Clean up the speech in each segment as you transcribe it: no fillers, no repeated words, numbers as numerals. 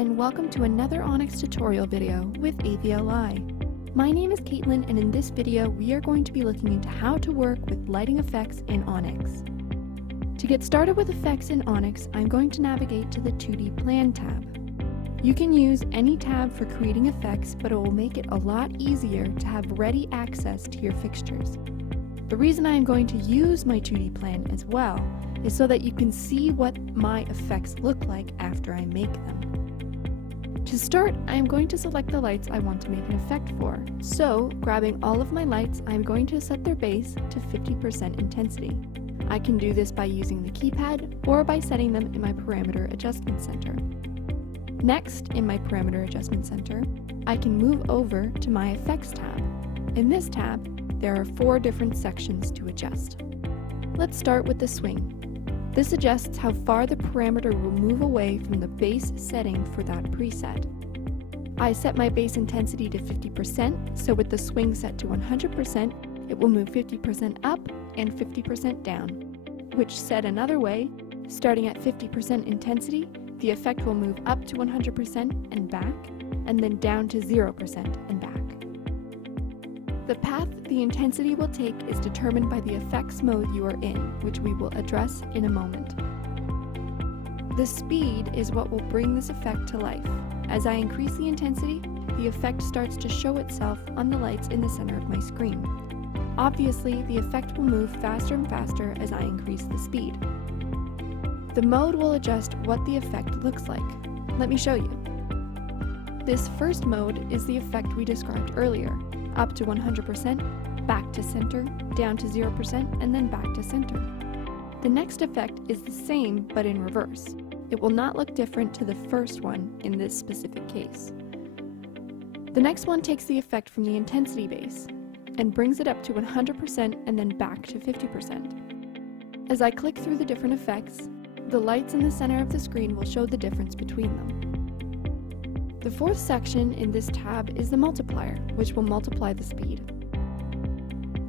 and welcome to another ONYX tutorial video with AVLI. My name is Caitlin, and in this video we are going to be looking into how to work with lighting effects in ONYX. To get started with effects in ONYX, I'm going to navigate to the 2D Plan tab. You can use any tab for creating effects, but it will make it a lot easier to have ready access to your fixtures. The reason I am going to use my 2D plan as well is so that you can see what my effects look like after I make them. To start, I am going to select the lights I want to make an effect for. So, grabbing all of my lights, I am going to set their base to 50% intensity. I can do this by using the keypad or by setting them in my Parameter Adjustment Center. Next, in my Parameter Adjustment Center, I can move over to my Effects tab. In this tab, there are 4 different sections to adjust. Let's start with the swing. This adjusts how far the parameter will move away from the base setting for that preset. I set my base intensity to 50%, so with the swing set to 100%, it will move 50% up and 50% down. Which said another way, starting at 50% intensity, the effect will move up to 100% and back, and then down to 0% and back. The path the intensity will take is determined by the effects mode you are in, which we will address in a moment. The speed is what will bring this effect to life. As I increase the intensity, the effect starts to show itself on the lights in the center of my screen. Obviously, the effect will move faster and faster as I increase the speed. The mode will adjust what the effect looks like. Let me show you. This first mode is the effect we described earlier. Up to 100%, back to center, down to 0%, and then back to center. The next effect is the same, but in reverse. It will not look different to the first one in this specific case. The next one takes the effect from the intensity base and brings it up to 100% and then back to 50%. As I click through the different effects, the lights in the center of the screen will show the difference between them. The fourth section in this tab is the multiplier, which will multiply the speed.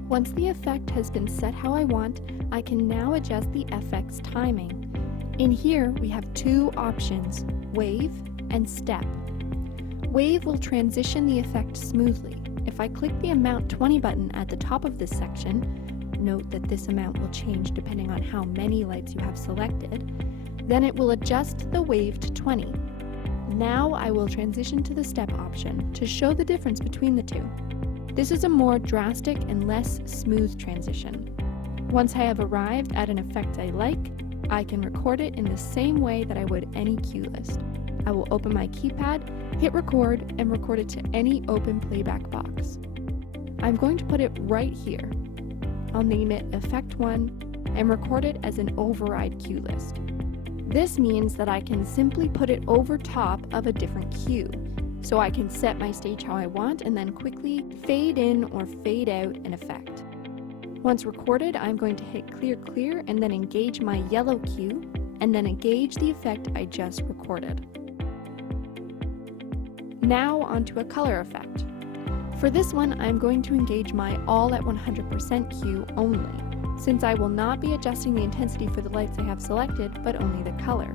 Once the effect has been set how I want, I can now adjust the FX timing. In here, we have 2 options, Wave and Step. Wave will transition the effect smoothly. If I click the Amount 20 button at the top of this section, note that this amount will change depending on how many lights you have selected, then it will adjust the wave to 20. Now I will transition to the step option to show the difference between the 2. This is a more drastic and less smooth transition. Once I have arrived at an effect I like, I can record it in the same way that I would any cue list. I will open my keypad, hit record, and record it to any open playback box. I'm going to put it right here. I'll name it Effect 1 and record it as an override cue list. This means that I can simply put it over top of a different cue, so I can set my stage how I want and then quickly fade in or fade out an effect. Once recorded, I'm going to hit clear and then engage my yellow cue and then engage the effect I just recorded. Now onto a color effect. For this one, I'm going to engage my all at 100% cue only, since I will not be adjusting the intensity for the lights I have selected, but only the color.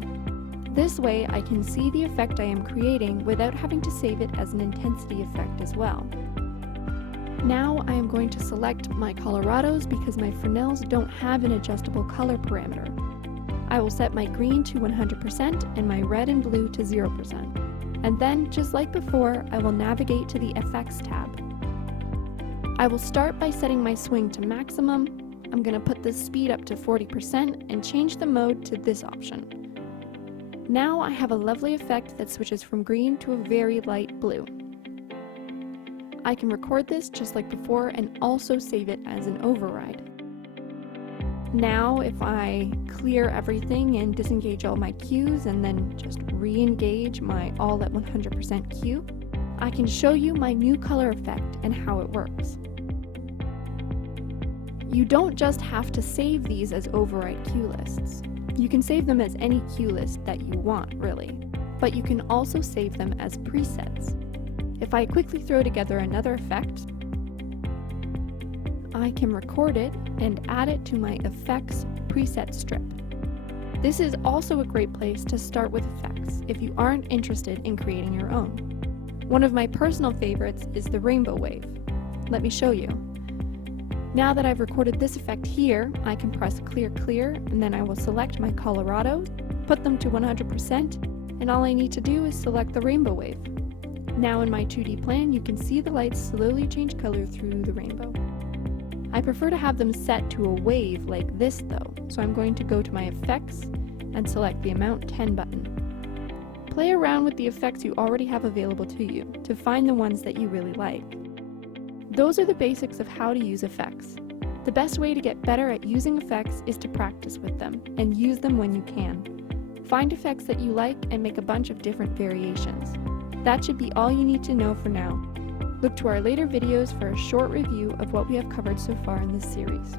This way, I can see the effect I am creating without having to save it as an intensity effect as well. Now I am going to select my Colorados because my Fresnels don't have an adjustable color parameter. I will set my green to 100% and my red and blue to 0%. And then, just like before, I will navigate to the Effects tab. I will start by setting my swing to maximum. I'm going to put the speed up to 40% and change the mode to this option. Now I have a lovely effect that switches from green to a very light blue. I can record this just like before and also save it as an override. Now if I clear everything and disengage all my cues and then just re-engage my all at 100% cue, I can show you my new color effect and how it works. You don't just have to save these as override cue lists. You can save them as any cue list that you want, really. But you can also save them as presets. If I quickly throw together another effect, I can record it and add it to my effects preset strip. This is also a great place to start with effects if you aren't interested in creating your own. One of my personal favorites is the rainbow wave. Let me show you. Now that I've recorded this effect here, I can press clear clear, and then I will select my Colorados, put them to 100%, and all I need to do is select the rainbow wave. Now in my 2D plan, you can see the lights slowly change color through the rainbow. I prefer to have them set to a wave like this though, so I'm going to go to my effects and select the Amount 10 button. Play around with the effects you already have available to you to find the ones that you really like. Those are the basics of how to use effects. The best way to get better at using effects is to practice with them and use them when you can. Find effects that you like and make a bunch of different variations. That should be all you need to know for now. Look to our later videos for a short review of what we have covered so far in this series.